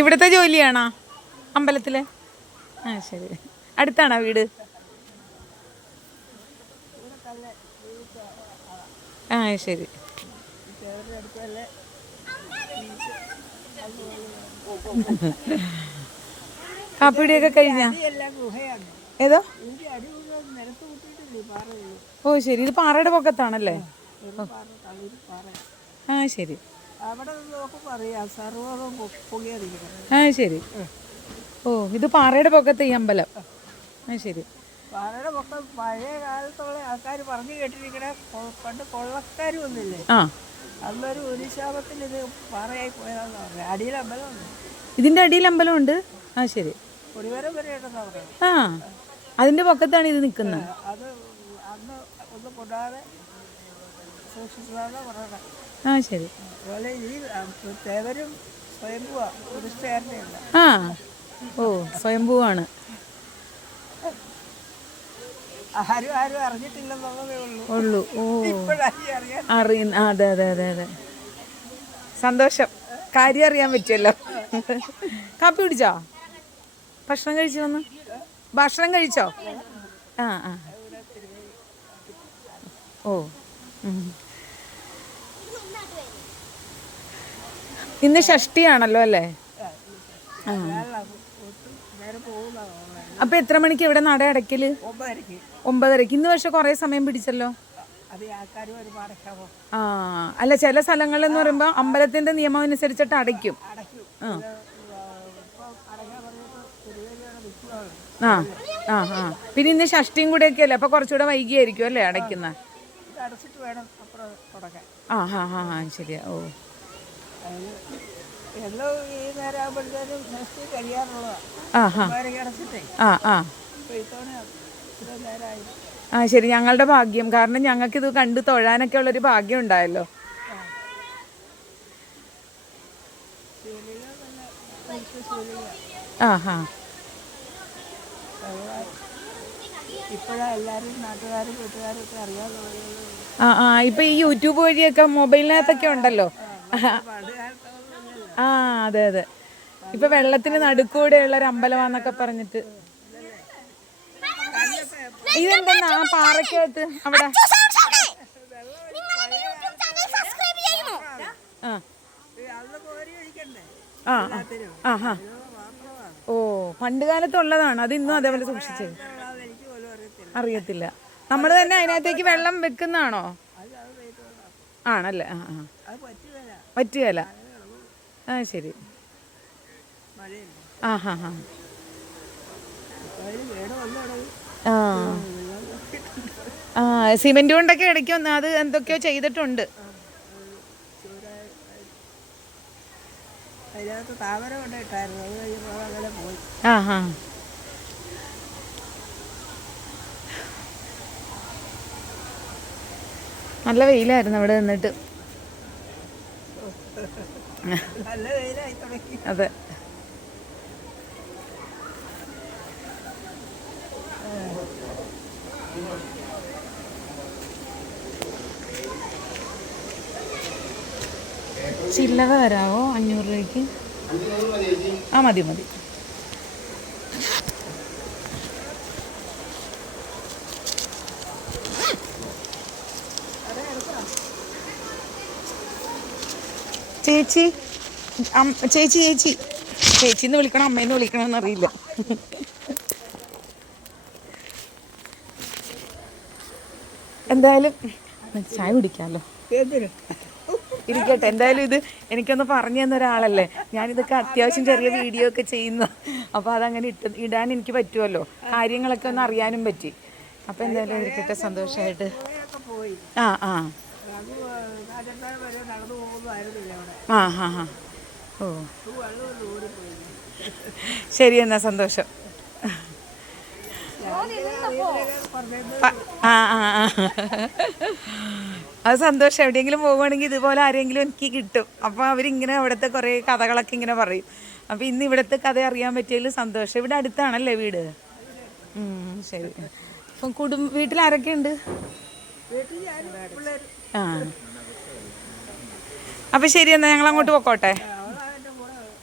ഇവിടുത്തെ ജോലിയാണോ അമ്പലത്തില്? ആ ശരി. അടുത്താണോ വീട്? ആ ശരി. കാപ്പിടിയൊക്കെ കഴിഞ്ഞ? ഏതോ? ഓ ശരി. ഇത് പാറയുടെ പൊക്കത്താണല്ലേ? ആ ശരി. ആ ശരി. ഓ ഇത് പാറയുടെ പൊക്കത്ത് ഈ അമ്പലം. ആ ശരി. പാറയുടെ പൊക്കം പഴയ കാലത്തുള്ള ആൾക്കാർ പറഞ്ഞു കേട്ടിരിക്കണ പണ്ട് കൊള്ളക്കാരും ഒന്നില്ലേ, അന്നൊരു ഉരുശാപത്തിൽ ഇത് പാറയായി പോയതാന്ന് പറഞ്ഞു. അടിയിൽ അമ്പലമുണ്ട്. ഇതിന്റെ അടിയിൽ അമ്പലമുണ്ട്. ആ ശരി. കൊടിമരം വരെ ഉണ്ടെന്നാ പറയുന്നത്. ആ അതിന്റെ പൊക്കത്താണ് ഇത് നിൽക്കുന്നത്. അത് അന്ന് ഒന്നും കൊണ്ടാതെ സൂക്ഷിച്ചതാണ് പറയണത്. ആ ശരി. അതുപോലെ ഈ തേവരും സ്വയംഭൂവാ, പ്രതിഷ്ഠയായിരുന്നില്ല. ആ ഓ സ്വയംഭൂവാണ്. ആരും അറിഞ്ഞിട്ടില്ലെന്നുള്ളതേ ഉള്ളൂ. ഓ അറിയുന്ന. അതെ അതെ അതെ അതെ. സന്തോഷം. കാര്യം അറിയാൻ പറ്റുമല്ലോ. കാപ്പി കുടിച്ചോ? ഭക്ഷണം കഴിച്ചു വന്ന്? ഭക്ഷണം കഴിച്ചോ? ആ ആ ഓ ഇന്ന് ഷഷ്ടിയാണല്ലോ അല്ലേ? ആ അപ്പൊ എത്ര മണിക്ക് ഇവിടെ നട അടയ്ക്കല്? 9:30. ഇന്ന് പക്ഷെ കുറെ സമയം പിടിച്ചല്ലോ. ആ അല്ല, ചില സ്ഥലങ്ങളിൽ എന്ന് പറയുമ്പോ അമ്പലത്തിന്റെ നിയമം അനുസരിച്ചിട്ട് അടയ്ക്കും. ആ ആ ആ പിന്നെ ഇന്ന് ഷഷ്ടിയും കൂടെ ഒക്കെ അല്ലേ, അപ്പൊ കുറച്ചുകൂടെ വൈകിയായിരിക്കും അല്ലേ അടയ്ക്കുന്ന? ആ ഹാ ഹാ ഹാ ശരിയാ. ഓ ആ ശരി. ഞങ്ങളുടെ ഭാഗ്യം. കാരണം ഞങ്ങൾക്ക് ഇത് കണ്ടു തൊഴാനൊക്കെ ഉള്ളൊരു ഭാഗ്യം ഉണ്ടായല്ലോ. ആ ഹാ ആ ആ ഇപ്പൊ ഈ യൂട്യൂബ് വഴിയൊക്കെ മൊബൈലിനകത്തൊക്കെ ഉണ്ടല്ലോ. ആ അതെ അതെ. ഇപ്പൊ വെള്ളത്തിന് നടുക്കൂടെയുള്ള ഒരു അമ്പലമാന്നൊക്കെ പറഞ്ഞിട്ട്. ഇതെന്താ ആ പാറക്കകത്ത് അവിടെ? ആ ആ ആ ഓ പണ്ട് കാലത്തുള്ളതാണ്. അത് ഇന്നും അതേപോലെ സൂക്ഷിച്ചത് അറിയത്തില്ല. നമ്മൾ തന്നെ അതിനകത്തേക്ക് വെള്ളം വെക്കുന്നതാണോ? ആണല്ലേ? ആ ആ പറ്റുകയില്ല. ആ ശരി. ആ ഹാ ഹാ ആ ആ സിമെന്റ് കൊണ്ടൊക്കെ ഇടയ്ക്ക് അത് എന്തൊക്കെയോ ചെയ്തിട്ടുണ്ട്. ആ ഹാ നല്ല വെയിലായിരുന്നു അവിടെ നിന്നിട്ട്. അതെ. ചില്ലറ തരാവോ? 500 രൂപയ്ക്ക്. ആ മതി മതി. ചേച്ചി ചേച്ചി ചേച്ചി ചേച്ചിന്ന് വിളിക്കണം അമ്മേന്ന് വിളിക്കണമെന്ന് അറിയില്ല. എന്തായാലും ചായ കുടിക്കാമല്ലോ. ഇരിക്കട്ടെ. എന്തായാലും ഇത് എനിക്കൊന്ന് പറഞ്ഞു തന്ന ഒരാളല്ലേ. ഞാനിതൊക്കെ അത്യാവശ്യം ചെറിയ വീഡിയോ ഒക്കെ ചെയ്യുന്നു. അപ്പോൾ അതങ്ങനെ ഇടാൻ എനിക്ക് പറ്റുമല്ലോ. കാര്യങ്ങളൊക്കെ ഒന്ന് അറിയാനും പറ്റി. അപ്പോൾ എന്തായാലും ഇരിക്കട്ടെ, സന്തോഷമായിട്ട്. ആ ആ ആ ഹാ ഹാ ഓ ശരി എന്നാ, സന്തോഷം. ആ ആ ആ അത് സന്തോഷം. എവിടെയെങ്കിലും പോവുകയാണെങ്കിൽ ഇതുപോലെ ആരെങ്കിലും എനിക്ക് കിട്ടും. അപ്പോൾ അവരിങ്ങനെ അവിടുത്തെ കുറേ കഥകളൊക്കെ ഇങ്ങനെ പറയും. അപ്പോൾ ഇന്ന് ഇവിടുത്തെ കഥ അറിയാൻ പറ്റിയതിൽ സന്തോഷം. ഇവിടെ അടുത്താണല്ലേ വീട്? ശരി. അപ്പം വീട്ടിൽ ആരൊക്കെ ഉണ്ട്? ആ അപ്പം ശരി എന്നാൽ ഞങ്ങൾ അങ്ങോട്ട് പൊക്കോട്ടെ.